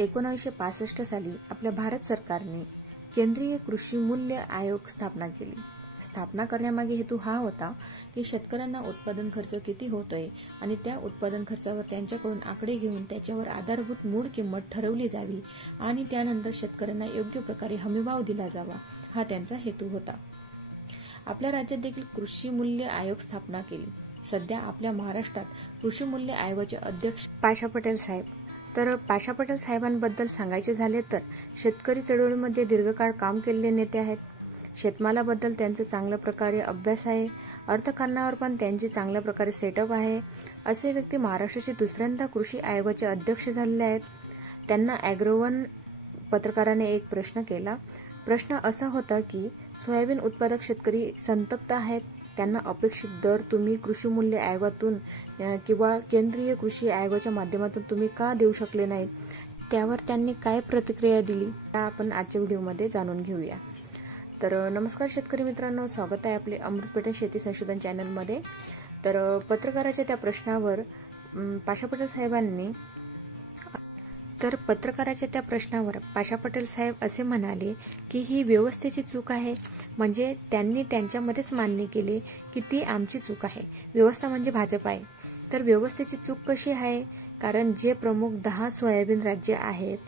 1965 साली आपल्या भारत सरकारने केंद्रीय कृषी मूल्य आयोग स्थापना केली। स्थापना करण्यामागे हेतू हा होता की शेतकऱ्यांना उत्पादन खर्च किती होतोय आणि त्या उत्पादन खर्चावर त्यांच्याकडून आकडे घेऊन त्याच्यावर आधारभूत मूळ किंमत ठरवली जावी आणि त्यानंतर शेतकऱ्यांना योग्य प्रकारे हमीभाव दिला जावा, हा त्यांचा हेतू होता। आपल्या राज्यात देखील कृषी मूल्य आयोग स्थापना केली। सध्या आपल्या महाराष्ट्रात कृषी मूल्य आयोगाचे अध्यक्ष पाशा पटेल साहेब। तर पाशा पटेल साहेबांबद्दल सांगायचे झाले तर शेतकरी चळवळीमध्ये दीर्घकाळ काम केलेले नेते आहेत। शेतमालाबद्दल त्यांचा चांगल्या प्रकारे अभ्यास आहे। अर्थकारणावर पण त्यांची चांगल्या प्रकारे सेटअप आहे। असे व्यक्ती महाराष्ट्राचे दुसऱ्यांदा कृषी आयोगाचे अध्यक्ष झालेले आहेत। त्यांना ॲग्रोवन पत्रकाराने एक प्रश्न केला। प्रश्न असा होता की सोयाबीन उत्पादक शेतकरी संतप्त आहेत, त्यांना अपेक्षित दर तुम्ही कृषी मूल्य आयोगातून किंवा केंद्रीय कृषी आयोगाच्या माध्यमातून तुम्ही का देऊ शकले नाहीत, त्यावर त्यांनी काय प्रतिक्रिया दिली आपण आजच्या व्हिडिओमध्ये जाणून घेऊया। तर नमस्कार शेतकरी मित्रांनो, स्वागत आहे आपले अमृत पेटन शेती संशोधन चॅनलमध्ये। तर पत्रकाराच्या त्या प्रश्नावर पाशा पटेल साहेब असे म्हणाले की ही व्यवस्थेची चूक आहे। म्हणजे त्यांनी त्यांच्यामध्येच मान्य केले की ती आमची चूक आहे। व्यवस्था म्हणजे भाजप आहे। तर व्यवस्थेची चूक कशी आहे? कारण जे प्रमुख 10 सोयाबीन राज्य आहेत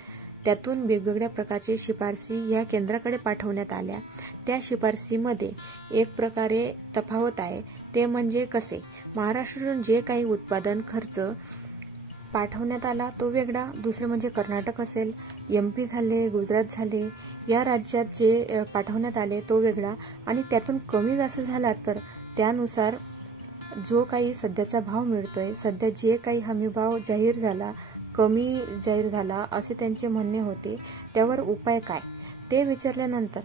त्यातून वेगवेगळ्या प्रकारची शिफारसी या केंद्राकडे पाठवण्यात आल्या। त्या शिफारसीमध्ये एक प्रकारे तफावत आहे, ते म्हणजे कसे महाराष्ट्रातून जे काही उत्पादन खर्च पाठवण्यात आला तो वेगळा, दुसरे म्हणजे कर्नाटक असेल, MP झाले, गुजरात झाले, या राज्यात जे पाठवण्यात आले तो वेगळा आणि त्यातून कमी जास्त झाला तर त्यानुसार जो काही सध्याचा भाव मिळतोय, सध्या जे काही हमीभाव जाहीर झाला, कमी जाहीर झाला असे त्यांचे म्हणणे होते। त्यावर उपाय काय ते विचारल्यानंतर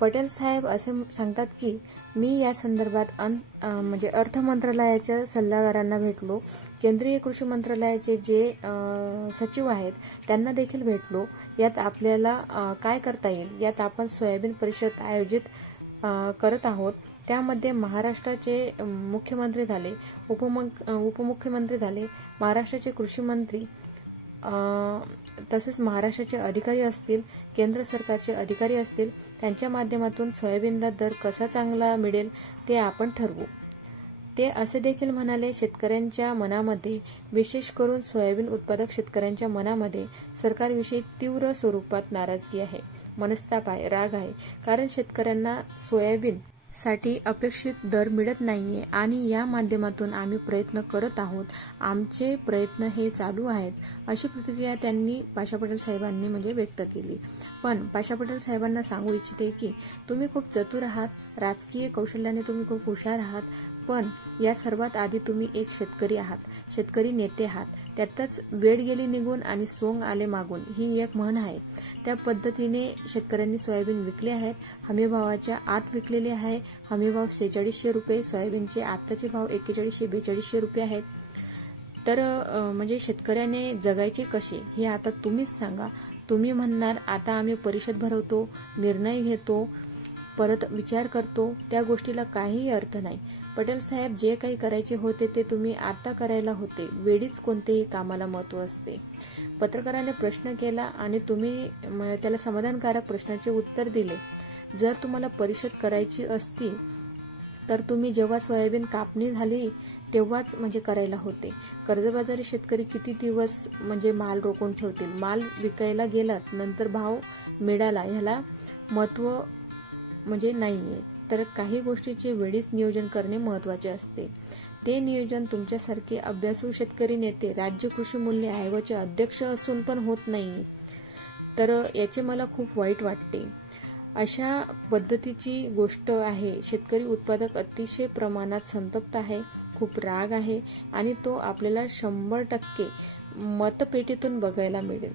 पटेल साहेब असे सांगतात की मी या संदर्भात म्हणजे अर्थ मंत्रालयाच्या सल्लागारांना भेटलो, केंद्रीय कृषी मंत्रालयाचे जे सचिव आहेत त्यांना देखील भेटलो। यात आपल्याला काय करता येईल, यात आपण सोयाबीन परिषद आयोजित करत आहोत। त्यामध्ये महाराष्ट्राचे मुख्यमंत्री झाले, उपमुख्यमंत्री झाले, महाराष्ट्राचे कृषी मंत्री, तसेच महाराष्ट्राचे अधिकारी असतील, केंद्र सरकारचे अधिकारी असतील, त्यांच्या माध्यमातून सोयाबीनला दर कसा चांगला मिळेल ते आपण ठरवू। ते असे देखील म्हणाले, शेतकऱ्यांच्या मनामध्ये, विशेष करून सोयाबीन उत्पादक शेतकऱ्यांच्या मनामध्ये सरकारविषयी तीव्र स्वरूपात नाराजगी आहे, मनस्ताप आहे, राग आहे। कारण शेतकऱ्यांना सोयाबीन साठी अपेक्षित दर मिळत नाहीये आणि या माध्यमातून आम्ही प्रयत्न करत आहोत, आमचे प्रयत्न हे चालू आहेत, अशी प्रतिक्रिया त्यांनी पाशा पटेल साहेबांनी म्हणजे व्यक्त केली। पण पाशा पटेल साहेबांना सांगू इच्छिते की तुम्ही खूप चतुर आहात, राजकीय कौशल्याने तुम्ही खूप हुशार आहात, पण या सर्वात आधी तुम्ही एक शेतकरी आहात, शेतकरी नेते आहात। त्यातच वेळ गेली निघून आणि सोंग आले मागून ही एक म्हण आहे। त्या पद्धतीने शेतकऱ्यांनी सोयाबीन विकले आहेत, हमीभावाच्या आत विकलेले आहे। हमीभाव 4600 रुपये, सोयाबीनचे आताचे भाव 4100-4200 रुपये आहेत। तर म्हणजे शेतकऱ्याने जगायचे कसे हे आता तुम्हीच सांगा। तुम्ही म्हणणार आता आम्ही परिषद भरवतो, निर्णय घेतो, परत विचार करतो, त्या गोष्टीला काहीही अर्थ नाही। पटेल साहेब, जे काही करायचे होते ते तुम्ही आता करायला होते, वेळीच कोणतेही कामाला महत्त्व असते। पत्रकाराने प्रश्न केला आणि तुम्ही त्याला समाधानकारक प्रश्नाचे उत्तर दिले। जर तुम्हाला परिषद करायची असती तर तुम्ही जेव्हा सोयाबीन कापणी झाली तेव्हाच म्हणजे करायला होते। कर्जबाजारी शेतकरी किती दिवस म्हणजे माल रोखून ठेवतील, माल विकायला गेलात नंतर भाव मिळाला ह्याला महत्त्व म्हणजे नाहीये। तर काही गोष्टीचे वेळीच नियोजन करणे महत्त्वाचे असते। ते नियोजन तुमच्यासारखे अभ्यासू शेतकरी नेते राज्य कृषी मूल्य आयोगाचे अध्यक्ष असून पण होत नाही, तर याचे मला खूप वाईट वाटते। अशा पद्धतीची गोष्ट आहे। शेतकरी उत्पादक अतिशय प्रमाणात संतप्त आहे, खूप राग आहे आणि तो आपल्याला 100% मतपेटीतून बघायला मिळेल।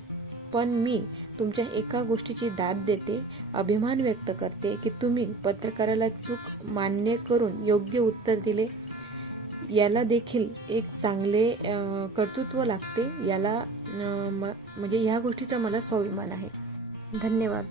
पण मी तुमच्या एका गोष्टीची दाद देते, अभिमान व्यक्त करते की तुम्ही पत्रकाराला चूक मान्य करून योग्य उत्तर दिले। याला देखील एक चांगले कर्तृत्व लागते, याला म्हणजे ह्या गोष्टीचा मला स्वाभिमान आहे। धन्यवाद।